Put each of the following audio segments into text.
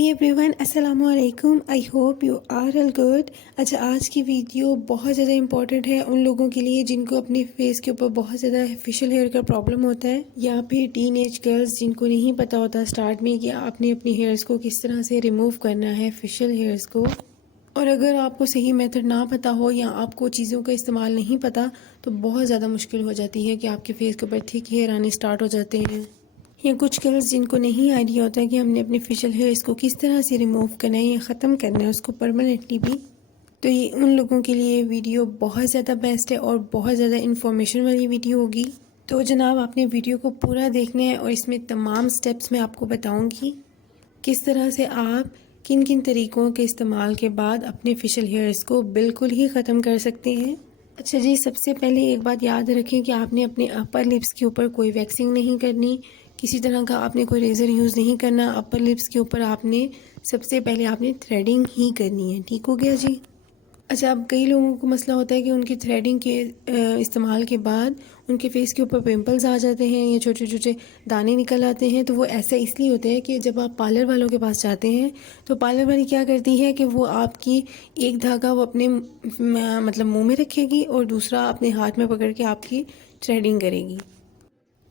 हे everyone, अस्सलाम वालेकुम। I hope you are all good. अच्छा, आज की वीडियो बहुत ज़्यादा इंपॉर्टेंट है उन लोगों के लिए जिनको अपने फेस के ऊपर बहुत ज़्यादा फेशियल हेयर का प्रॉब्लम होता है, या फिर टीन एज गर्ल्स जिनको नहीं पता होता स्टार्ट में कि आपने अपनी हेयर्स को किस तरह से रिमूव करना है, फेशियल हेयर्स को। और अगर आपको सही मेथड ना पता हो या आपको चीज़ों का इस्तेमाल नहीं पता तो बहुत ज़्यादा मुश्किल हो जाती है कि आपके फेस के ऊपर थिक हेयर आने स्टार्ट हो जाते हैं। या कुछ गर्ल्स जिनको नहीं आइडिया होता है कि हमने अपने फेशियल हेयर्स को किस तरह से रिमूव करना है या ख़त्म करना है उसको परमानेंटली भी, तो ये उन लोगों के लिए वीडियो बहुत ज़्यादा बेस्ट है और बहुत ज़्यादा इन्फॉर्मेशन वाली वीडियो होगी। तो जनाब, आपने वीडियो को पूरा देखना है और इसमें तमाम स्टेप्स मैं आपको बताऊँगी किस तरह से आप किन किन तरीक़ों के इस्तेमाल के बाद अपने फेशियल हेयर्स को बिल्कुल ही ख़त्म कर सकते हैं। अच्छा जी, सबसे पहले एक बात याद रखें कि आपने अपने अपर लिप्स के ऊपर कोई वैक्सिंग नहीं करनी, किसी तरह का आपने कोई रेज़र यूज़ नहीं करना। अपर लिप्स के ऊपर आपने सबसे पहले आपने थ्रेडिंग ही करनी है। ठीक हो गया जी। अच्छा, अब कई लोगों को मसला होता है कि उनकी थ्रेडिंग के इस्तेमाल के बाद उनके फेस के ऊपर पिंपल्स आ जाते हैं या छोटे छोटे दाने निकल आते हैं। तो वो ऐसा इसलिए होता है कि जब आप पार्लर वालों के पास जाते हैं तो पार्लर वाली क्या करती है कि वो आपकी एक धागा वो अपने मतलब मुंह में रखेगी और दूसरा अपने हाथ में पकड़ के आपकी थ्रेडिंग करेगी।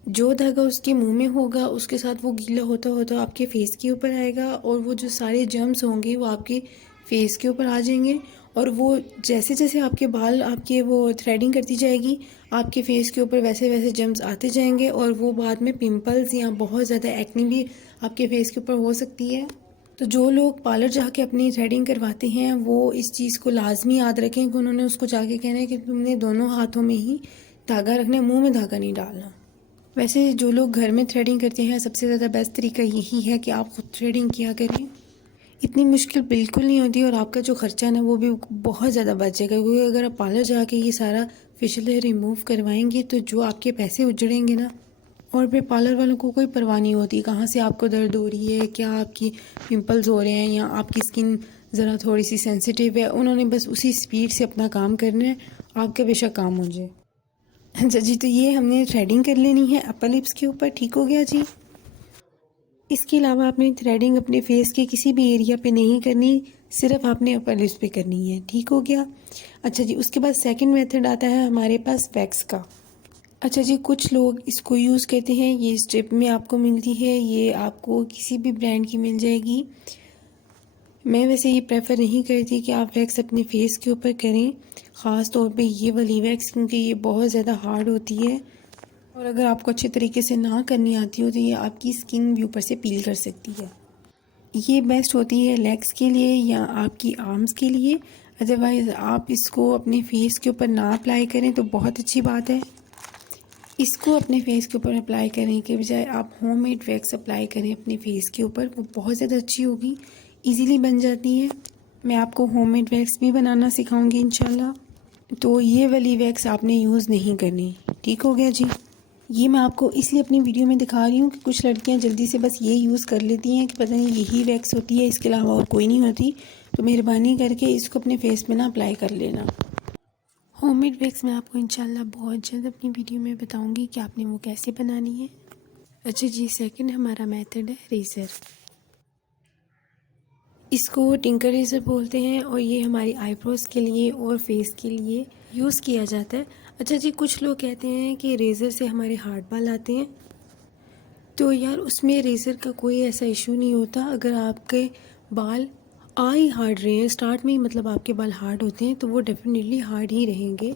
जो धागा उसके मुंह में होगा उसके साथ वो गीला होता होता आपके फेस के ऊपर आएगा और वो जो सारे जर्म्स होंगे वो आपके फेस के ऊपर आ जाएंगे। और वो जैसे जैसे आपके बाल आपके वो थ्रेडिंग करती जाएगी आपके फेस के ऊपर वैसे वैसे जर्म्स आते जाएंगे और वो बाद में पिंपल्स या बहुत ज़्यादा एक्ने भी आपके फेस के ऊपर हो सकती है। तो जो लोग पार्लर जाके अपनी थ्रेडिंग करवाते हैं वो इस चीज़ को लाजमी याद रखें कि उन्होंने उसको जाके कहना है कि तुमने दोनों हाथों में ही धागा रखना है, मुँह में धागा नहीं डालना। वैसे जो लोग घर में थ्रेडिंग करते हैं सबसे ज़्यादा बेस्ट तरीका यही है कि आप खुद थ्रेडिंग किया करें। इतनी मुश्किल बिल्कुल नहीं होती और आपका जो खर्चा है ना वो भी बहुत ज़्यादा बच जाएगा, क्योंकि अगर आप पार्लर जाके ये सारा फेशियल हेयर रिमूव करवाएंगे तो जो आपके पैसे उजड़ेंगे ना, और फिर पार्लर वालों को कोई परवाह नहीं होती कहाँ से आपको दर्द हो रही है, क्या आपकी पिंपल्स हो रहे हैं या आपकी स्किन ज़रा थोड़ी सी सेंसिटिव है। उन्होंने बस उसी स्पीड से अपना काम करना है, आपका बेशक काम हो जाए। अच्छा जी, तो ये हमने थ्रेडिंग कर लेनी है अपर लिप्स के ऊपर। ठीक हो गया जी। इसके अलावा आपने थ्रेडिंग अपने फेस के किसी भी एरिया पे नहीं करनी, सिर्फ आपने अपर लिप्स पे करनी है। ठीक हो गया। अच्छा जी, उसके बाद सेकंड मेथड आता है हमारे पास वैक्स का। अच्छा जी, कुछ लोग इसको यूज़ करते हैं, ये स्ट्रिप में आपको मिलती है, ये आपको किसी भी ब्रांड की मिल जाएगी। मैं वैसे ये प्रेफर नहीं करती कि आप वैक्स अपने फेस के ऊपर करें, ख़ास तौर पे ये वाली वैक्स, क्योंकि ये बहुत ज़्यादा हार्ड होती है और अगर आपको अच्छे तरीके से ना करनी आती हो तो ये आपकी स्किन भी ऊपर से पील कर सकती है। ये बेस्ट होती है लेग्स के लिए या आपकी आर्म्स के लिए। अदरवाइज़ आप इसको अपने फेस के ऊपर ना अप्लाई करें तो बहुत अच्छी बात है। इसको अपने फेस के ऊपर अप्लाई करने के बजाय आप होममेड वैक्स अप्लाई करें अपने फेस के ऊपर, वो बहुत ज़्यादा अच्छी होगी, इजीली बन जाती है। मैं आपको होममेड वैक्स भी बनाना सिखाऊंगी इंशाल्लाह। तो ये वाली वैक्स आपने यूज़ नहीं करनी। ठीक हो गया जी। ये मैं आपको इसलिए अपनी वीडियो में दिखा रही हूँ कि कुछ लड़कियाँ जल्दी से बस ये यूज़ कर लेती हैं कि पता नहीं यही वैक्स होती है, इसके अलावा और कोई नहीं होती। तो मेहरबानी करके इसको अपने फेस पे ना अप्लाई कर लेना। होममेड वैक्स मैं आपको इंशाल्लाह बहुत जल्द अपनी वीडियो में बताऊंगी कि आपने वो कैसे बनानी है। अच्छा जी, सेकंड हमारा मेथड है रेज़र। इसको टिंकर रेज़र बोलते हैं और ये हमारी आईब्रोज़ के लिए और फेस के लिए यूज़ किया जाता है। अच्छा जी, कुछ लोग कहते हैं कि रेज़र से हमारे हार्ड बाल आते हैं, तो यार उसमें रेज़र का कोई ऐसा इशू नहीं होता। अगर आपके बाल आ ही हार्ड रहे हैं स्टार्ट में ही, मतलब आपके बाल हार्ड होते हैं, तो वो डेफिनेटली हार्ड ही रहेंगे।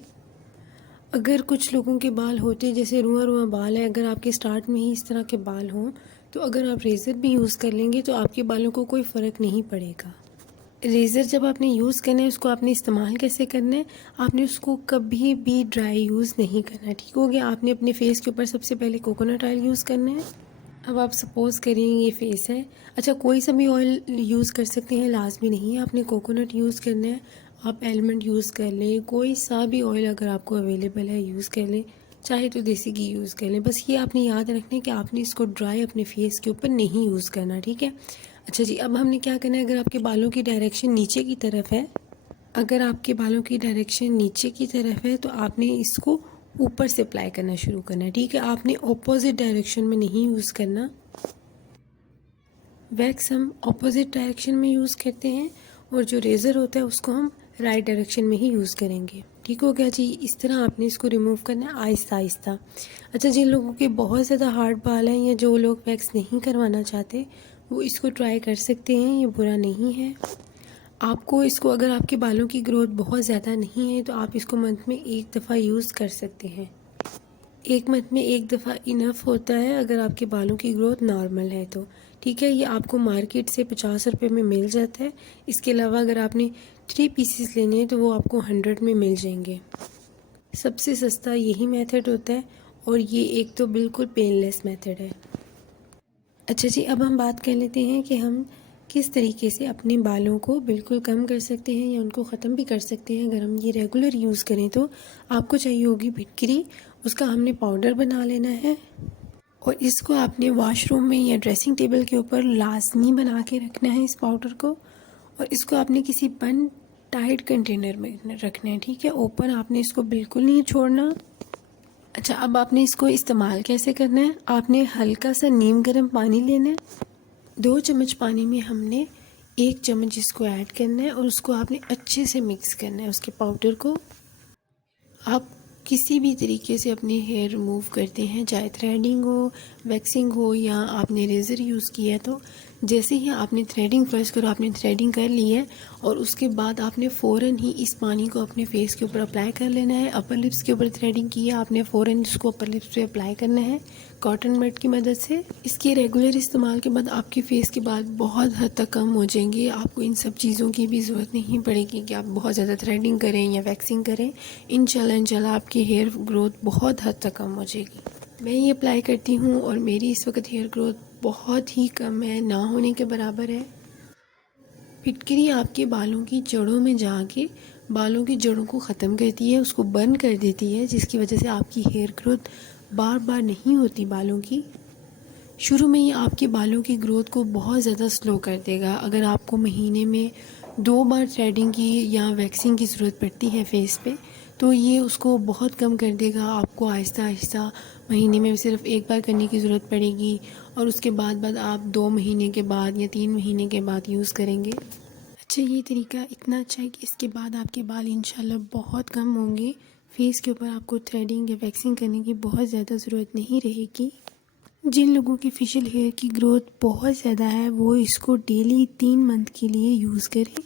अगर कुछ लोगों के बाल होते जैसे रुआ रुआ बाल है, अगर आपके स्टार्ट में ही इस तरह के बाल हों तो अगर आप रेज़र भी यूज़ कर लेंगे तो आपके बालों को कोई फ़र्क नहीं पड़ेगा। रेज़र जब आपने यूज़ करना है उसको आपने इस्तेमाल कैसे करना है, आपने उसको कभी भी ड्राई यूज़ नहीं करना। ठीक हो गया। आपने अपने फेस के ऊपर सबसे पहले कोकोनट ऑयल यूज़ करना है। अब आप सपोज़ करें ये फेस है, अच्छा कोई सा भी ऑयल यूज़ कर सकते हैं, लाजमी नहीं है आपने कोकोनट यूज़ करना है। आप एलमंड यूज़ कर लें, कोई सा भी ऑयल अगर आपको अवेलेबल है यूज़ कर लें, चाहे तो देसी घी यूज़ कर लें। बस ये आपने याद रखना है कि आपने इसको ड्राई अपने फेस के ऊपर नहीं यूज़ करना। ठीक है। अच्छा जी, अब हमने क्या करना है, अगर आपके बालों की डायरेक्शन नीचे की तरफ है, अगर आपके बालों की डायरेक्शन नीचे की तरफ है तो आपने इसको ऊपर से अप्लाई करना शुरू करना है। ठीक है। आपने ऑपोजिट डायरेक्शन में नहीं यूज़ करना। वैक्स हम ऑपोजिट डायरेक्शन में यूज़ करते हैं और जो रेज़र होता है उसको हम राइट डायरेक्शन में ही यूज़ करेंगे। ठीक हो गया जी। इस तरह आपने इसको रिमूव करना है आहिस्ता आहिस्ता। अच्छा, जिन लोगों के बहुत ज़्यादा हार्ड बाल हैं या जो लोग वैक्स नहीं करवाना चाहते वो इसको ट्राई कर सकते हैं, ये बुरा नहीं है। आपको इसको, अगर आपके बालों की ग्रोथ बहुत ज़्यादा नहीं है तो आप इसको मंथ में एक दफ़ा यूज़ कर सकते हैं। एक मंथ में एक दफ़ा इनफ होता है अगर आपके बालों की ग्रोथ नॉर्मल है तो। ठीक है, ये आपको मार्केट से 50 रुपये में मिल जाता है। इसके अलावा अगर आपने 3 पीसेस लेने हैं तो वो आपको 100 में मिल जाएंगे। सबसे सस्ता यही मेथड होता है और ये एक तो बिल्कुल पेनलेस मेथड है। अच्छा जी, अब हम बात कर लेते हैं कि हम किस तरीके से अपने बालों को बिल्कुल कम कर सकते हैं या उनको ख़त्म भी कर सकते हैं। अगर हम ये रेगुलर यूज़ करें तो आपको चाहिए होगी फिटकरी, उसका हमने पाउडर बना लेना है और इसको आपने वॉशरूम में या ड्रेसिंग टेबल के ऊपर लाजमी बना के रखना है इस पाउडर को। और इसको आपने किसी बंद टाइट कंटेनर में रखना है। ठीक है, ओपन आपने इसको बिल्कुल नहीं छोड़ना। अच्छा, अब आपने इसको इस्तेमाल कैसे करना है। आपने हल्का सा नीम गर्म पानी लेना है। 2 चम्मच पानी में हमने 1 चम्मच इसको ऐड करना है और उसको आपने अच्छे से मिक्स करना है उसके पाउडर को। आप किसी भी तरीके से अपने हेयर रिमूव करते हैं, चाहे थ्रेडिंग हो, वैक्सिंग हो या आपने रेज़र यूज़ किया है, तो जैसे ही आपने थ्रेडिंग फर्स्ट करो, आपने थ्रेडिंग कर ली है और उसके बाद आपने फ़ौरन ही इस पानी को अपने फेस के ऊपर अप्लाई कर लेना है। अपर लिप्स के ऊपर थ्रेडिंग की है, आपने फ़ौरन इसको अपर लिप्स पे अप्लाई करना है कॉटन बड की मदद से। इसके रेगुलर इस्तेमाल के बाद आपके फेस के बाल बहुत हद तक कम हो जाएंगे। आपको इन सब चीज़ों की भी ज़रूरत नहीं पड़ेगी कि आप बहुत ज़्यादा थ्रेडिंग करें या वैक्सिंग करें। इंशाल्लाह आपकी हेयर ग्रोथ बहुत हद तक कम हो जाएगी। मैं ये अप्लाई करती हूँ और मेरी इस वक्त हेयर ग्रोथ बहुत ही कम है, ना होने के बराबर है। फिटकरी आपके बालों की जड़ों में जाके बालों की जड़ों को ख़त्म करती है, उसको बर्न कर देती है, जिसकी वजह से आपकी हेयर ग्रोथ बार बार नहीं होती बालों की। शुरू में ये आपके बालों की ग्रोथ को बहुत ज़्यादा स्लो कर देगा। अगर आपको महीने में 2 बार थ्रेडिंग की या वैक्सिंग की ज़रूरत पड़ती है फेस पे, तो ये उसको बहुत कम कर देगा। आपको आहिस्ता आहिस्ता महीने में सिर्फ 1 बार करने की ज़रूरत पड़ेगी और उसके बाद आप 2 महीने के बाद या 3 महीने के बाद यूज़ करेंगे। अच्छा, ये तरीका इतना अच्छा है कि इसके बाद आपके बाल इंशाल्लाह बहुत कम होंगे। फेस के ऊपर आपको थ्रेडिंग या वैक्सिंग करने की बहुत ज़्यादा ज़रूरत नहीं रहेगी। जिन लोगों की फेशियल हेयर की ग्रोथ बहुत ज़्यादा है वो इसको डेली 3 मंथ के लिए यूज़ करें।